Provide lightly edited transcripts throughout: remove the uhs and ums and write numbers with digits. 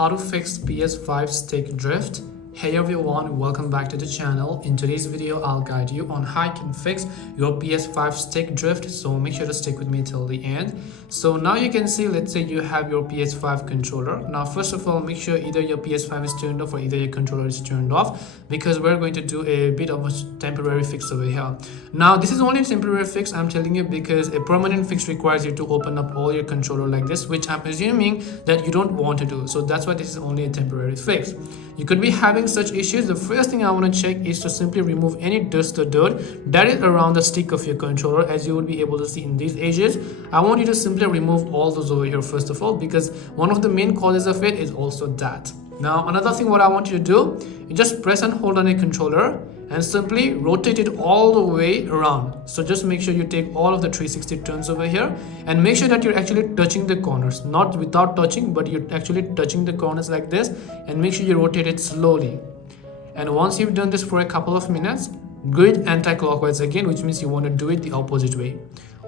how to fix PS5 Stick Drift. Hey everyone, welcome back to the channel. In today's video, I'll guide you on how you can fix your PS5 Stick Drift, so make sure to stick with me till the end. So now you can see, let's say you have your PS5 controller. Now first of all, make sure either your PS5 is turned off or either your controller is turned off, because we're going to do a bit of a temporary fix over here. Now this is only a temporary fix, I'm telling you, because a permanent fix requires you to open up all your controller like this, which I'm assuming that you don't want to do. So that's why this is only a temporary fix. You could be having such issues. The first thing I want to check is to simply remove any dust or dirt that is around the stick of your controller. As you will be able to see in these edges, I want you to simply remove all those over here first of all, because one of the main causes of it is also that. Now another thing what I want you to do, you just press and hold on a controller and simply rotate it all the way around. So just make sure you take all of the 360 turns over here and make sure that you're actually touching the corners, not without touching, but you're actually touching the corners like this, and make sure you rotate it slowly. And once you've done this for a couple of minutes, do it anti-clockwise again, which means you want to do it the opposite way.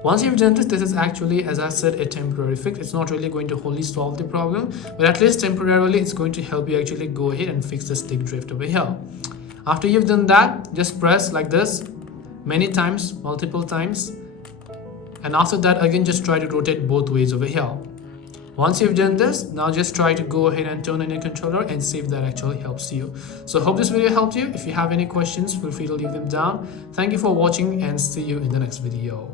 Once you've done this, this is actually, as I said, a temporary fix. It's not really going to wholly solve the problem, but at least temporarily it's going to help you actually go ahead and fix the stick drift over here. After you've done that, just press like this many times, multiple times, and after that again just try to rotate both ways over here. Once you've done this, now just try to go ahead and turn on your controller and see if that actually helps you. So hope this video helped you. If you have any questions, feel free to leave them down. Thank you for watching and see you in the next video.